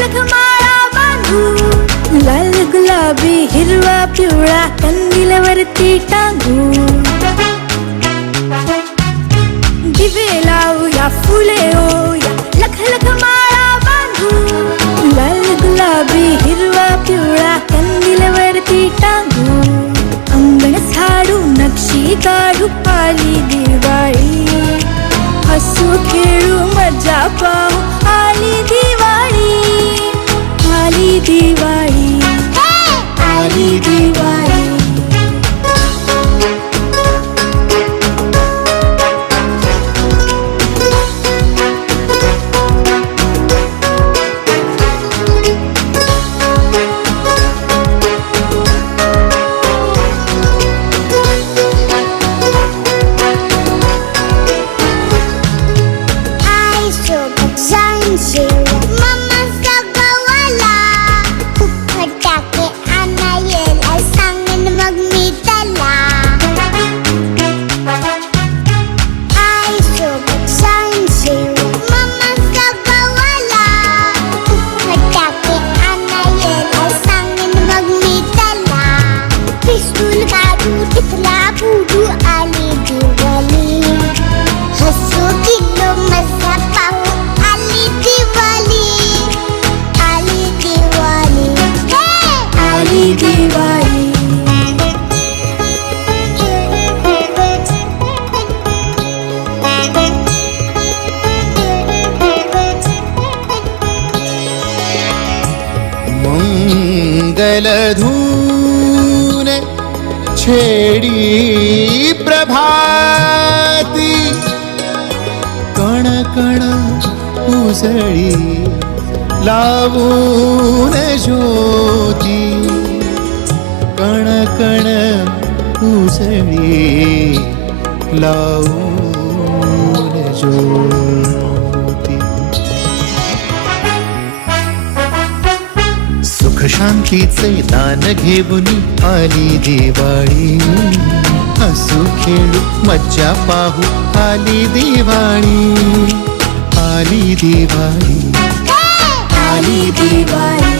लख माळा बांधू, लाल गुलाबी हिरवा पिवळा कंदीलवरती टांगू. दिवे लावूया फुले ओया, लख लख माळा बांधू, लाल गुलाबी हिरवा पिवळा कंदीलवरती टांगू. अंगण झाडू नक्षी काढू, आली दिवाळी, हसू खेळू मजा पाहू, आली दिवाळी, आली दिवाळी, आली दिवाळी. मम्माचा गवाला खूप फटाके आणायला सांगेन मग मी त्याला. आईसोबत जाईन मम्माचा गवाला खूप फटाके आणायला सांगेन मग मी त्याला. पिस्तूल काढू टिकला फुडू, आली दिवाळी, हसू किलो मजा पाहू, आली दिवाळी, आली दिवाळी, आली दिवाळी. मंगलधून छेडी प्रभाती, कण कण उजळी लावून ज्योती, कण कण उजळी लावून ज्योती. सुख शांतीचे दान घेऊन आली दिवाळी, हसू खेळू मज्जा पाहू, आली दिवाळी, आली दिवाळी, आली दिवाळी.